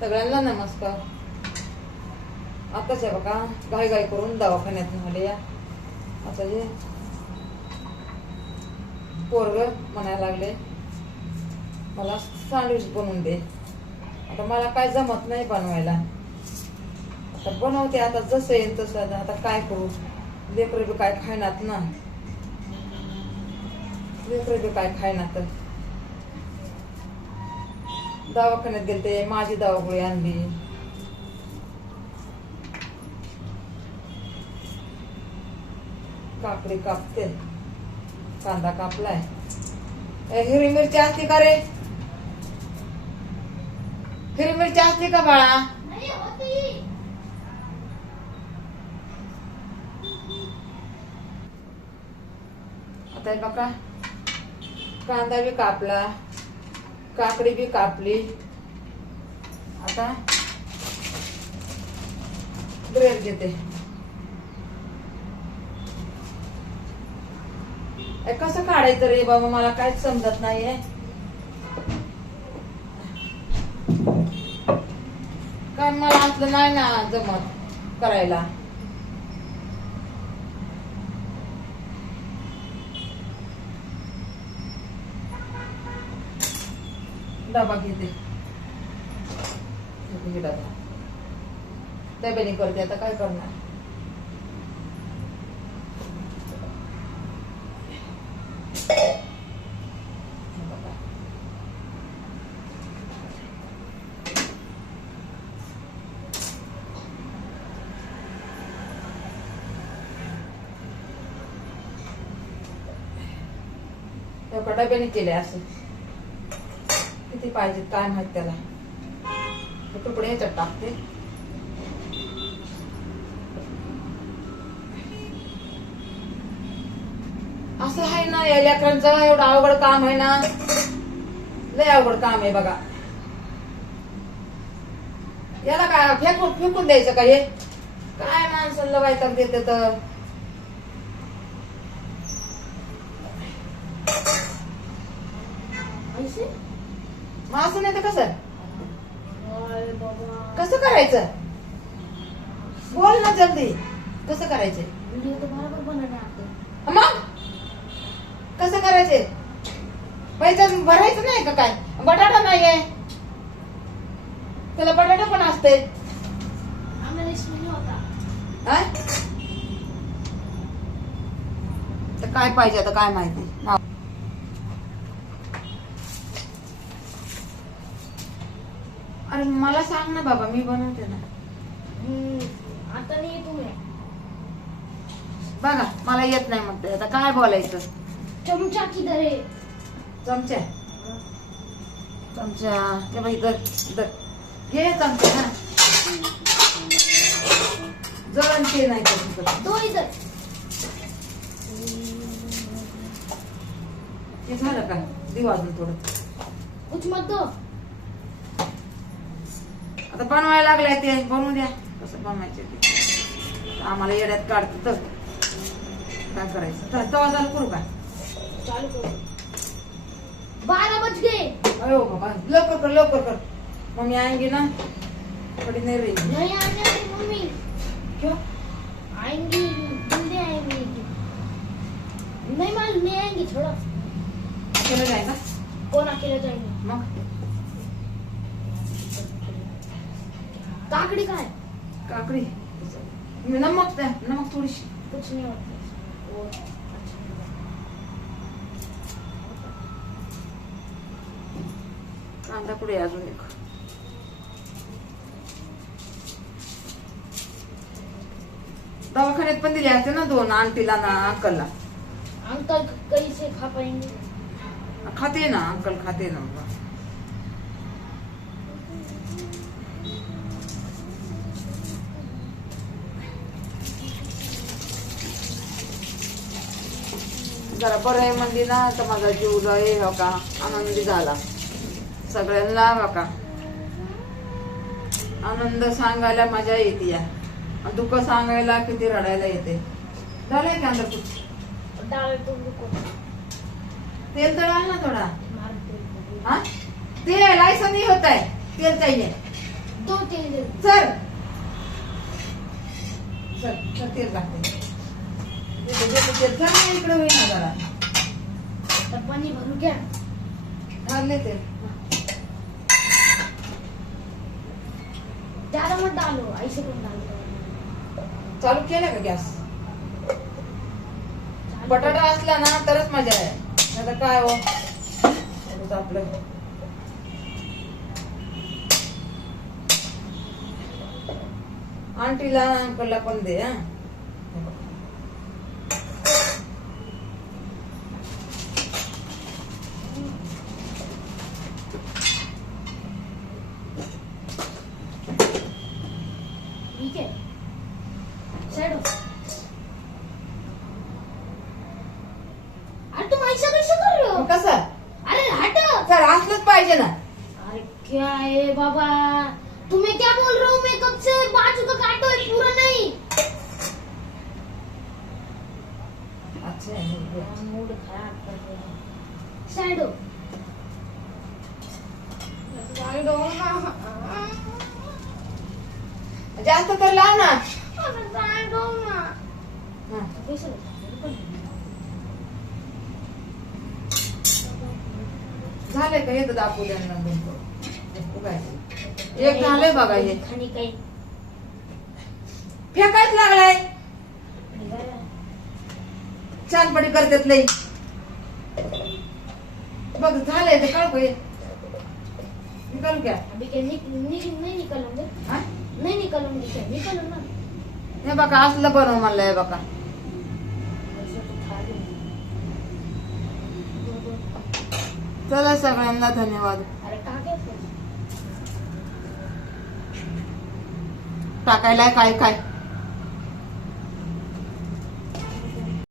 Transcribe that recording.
सगळ्यांना नमस्कार. आताच आहे बघा घाई घाई करून दवाखान्यात आले. आता हे पोरग म्हणायला लागले मला सँडविच बनवून दे. आता मला काय जमत नाही बनवायला. आता बनवते आता जसं येईल तसं. आता काय करू, लेकरं बी काय खायनात ना, लेकरं बी काय खायनात. दवाखान्यात गेलते, माझी दवागोळी आणली. काकडी कापते, कांदा कापलाय. हिरवी मिरची असते का रे? हिरवी मिरची असते का बाळा? आता बघा कांदा बी कापला, काकडी बी कापली. आता ब्रेड घेते. कसं काढायचं रे बाबा, मला काहीच समजत नाहीये. कारण मला असलं नाही ना जमत करायला. डबा घेते, डबा डब्याने करते. आता काय करणार. डब्याने केले असं. किती पाहिजे काय माहित त्याला. तुकडे ह्याच्यात टाकते. असं आहे ना या लेकरांचं, एवढं अवघड काम आहे ना, लय अवघड काम आहे बघा. याला काय फेकून द्यायचं का हे? काय माणसाला वैताग देते तर. असं नाही तर कसं कसं करायचं? बोल ना जल्दी. कसं करायचं? मग कसं करायचे? पैसा भरायचं नाही का काय? बटाटा नाहीये तुला? बटाटा पण असते. काय पाहिजे आता काय माहिती. अरे मला सांग ना बाबा, मी बनवते ना. आता नाही तुम्ही बघा मला येत नाही म्हणते. आता काय बोलायचं? चमचा किधर आहे? चमचा चमचा ते बाई दर दर घे चमचा ना. जळण ते नाही तर दो इधर. हे झालं का? देऊ अजून थोडं. कुछ मत दो. आता बनवायला लागलाय ते बनवू द्या. कसं बनवायचं ते आम्हाला येड्यात काढत. तर काय करायचं? तवा चालू करू का? चालू करो. 12 बज गए. अयो बाबा लवकर कर लवकर कर. मम्मी आएंगी ना, थोड़ी नहीं रही. नहीं आने वाली मम्मी. क्यों? आएंगी जल्दी आएंगी. नहीं मालूम नहीं आएंगी. छोड़ो. अकेले जाएगा? कौन अकेले जाएंगे? मग काकड़ी कहाँ है? काकड़ी नमक द्या. नमक थोडीशी. कुछ नहीं होता. और कांदा पुढे अजून एक. दवाखान्यात पण दिले असते ना 2 आंटीला ना अंकलला. अंकल कैसे खा पाएंगे? खाते ना अंकल, खाते ना. जरा बरं आहे म्हणजे ना तर माझा जीव लय हो का आनंदी झाला. सगळ्यांना हो का आनंद सांगायला मजा येते या, दुःख सांगायला किती रडायला येते. झालंय का अंदर कुछ? डाल तो रुको. तेल तो डाल ना थोड़ा. मार दो. हाँ तेल ऐसा नहीं होता है, तेल चाहिए. दो तेल दे चल चल चल तेल लागते चल ना इकडे होईल ना जरा तर पाणी भरू घ्या घालले तेल ज्यादा मत डालो ऐसे पण डालो चालू केलं का गॅस बटाटा असला ना तरच मजा आहे आता काय हो थोडंसं आपलं आंटीला अंकलला पण दे हा ठीक आहे साइड हो अरे तुम ऐसा कैसे कर रहे हो मग कसं अरे हटो चल असलंच पाहिजे ना अरे क्या है बाबा तुम्हें क्या बोल रहा हूँ मैं कब से बाजू का काटो है पूरा नहीं अच्छा मूड खराब कर रहे हो साइड हो जास्त तर लाव ना साइड हो ना हा. कैसे झालंय का येतं दाखवू द्या ना एक झालंय बघा हे खाणी काही फेकायच लागलाय छानपणी करतात लई बघ झालंय ते कळू हे निकालू क्या अभी क्या नहीं निकलूंगे हा? नहीं निकलूंगी क्या निकलू ना हे बघा असलं बनव म्हणलंय बघा ऐसे तो खा लूंगी चला सगळ्यांना धन्यवाद अरे टाके टाकायला काय काय